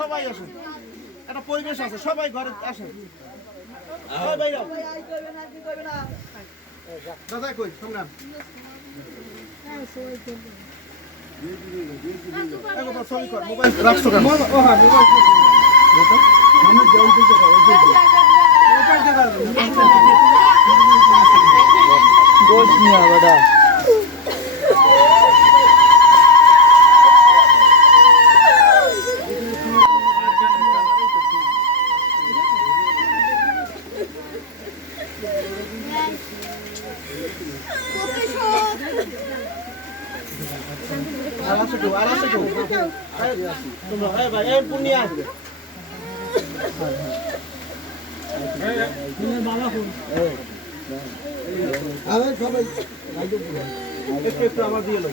সবাই আসেন, একটা পরিবেশ আছে, সবাই ঘরে আসেন। দাদা কই শুনলাম ছবি কর, মোবাইল রাখছো কেন? একটু আমার দিয়ে লোক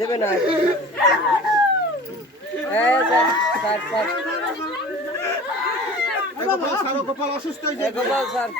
দেবে না গোপাল অসুস্থ হয়েছে গোপাল স্যার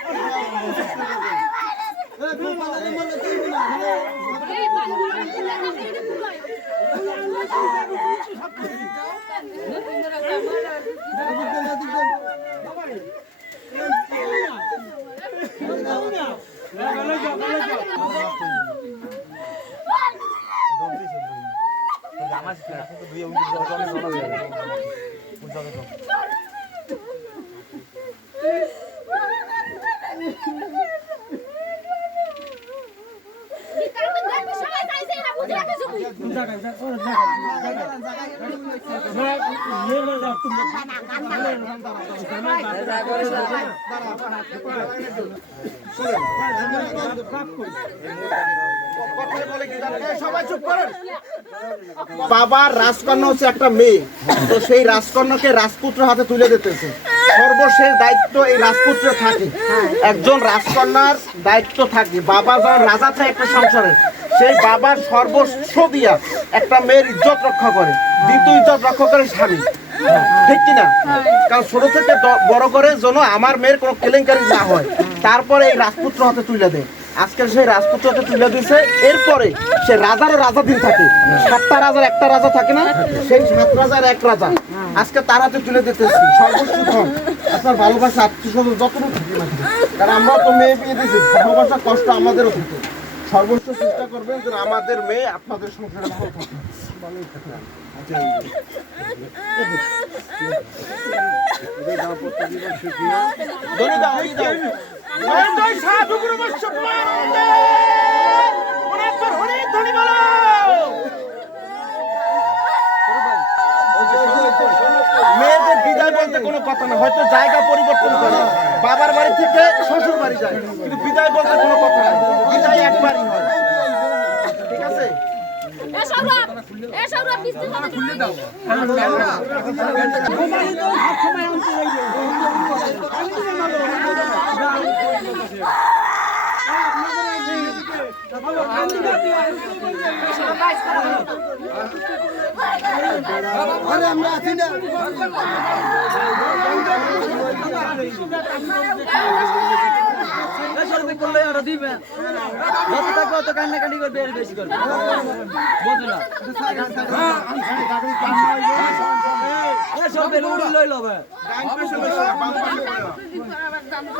বাবার রাজকন্যা হচ্ছে একটা মেয়ে, তো সেই রাজকন্যাকে রাজপুত্রের হাতে তুলে দিতেছে। সর্বশেষ দায়িত্ব এই রাজপুত্রের থাকে, একজন রাজকন্যার দায়িত্ব থাকে। বাবা যখন রাজা থাকে একটা সংসারে, সেই বাবার সর্বস্ব দিয়া একটা মেয়ের ইজ্জত রক্ষা করে, দ্বিতীয় ইজ্জত রক্ষা করে স্বামী, ঠিক কিনা? কারণ ছোট থেকে বড় করে যেন আমার মেয়ের কোনো কেলেঙ্কারি না হয়, তারপরে এই রাজপুত্র হাতে তুলে দেয়। আজকে সেই রাজপুত্র হাতে তুলে দিয়েছে, এরপরে সে রাজারও রাজা দিন থাকে, 7টা রাজার একটা রাজা থাকে না, সেই 7 রাজার এক রাজা আজকে তার হাতে তুলে দিতেছি। সর্বোচ্চ ধন আপনার ভালোবাসা আত্মীয়স্বজন যতটুকু থাকে না, কারণ আমরাও তো মেয়ে পেয়ে দিয়েছি, ভালোবাসার কষ্ট আমাদেরও থাকে। সর্বোচ্চ চেষ্টা করবেন যেন আমাদের মেয়ে আপনাদের সংসারে ভালো থাকে, ভালোই থাকে। মেয়েদের বিদায় বলতে কোনো কথা না, হয়তো জায়গা পরিবর্তন করে, বাবার বাড়ি থেকে শ্বশুর বাড়ি যায়, কিন্তু বিদায় বলতে কোনো কথা না, বিদায় একবারই হয়, ঠিক আছে? আমরা আছি না। সরবে করলে আর দিবে যত থাকবে তত কান্নাকাটি করবে আর বেশি করবে বোঝো না সরবে উড়ি লইল হবে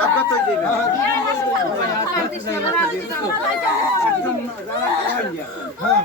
আপনার তো দিবে হ্যাঁ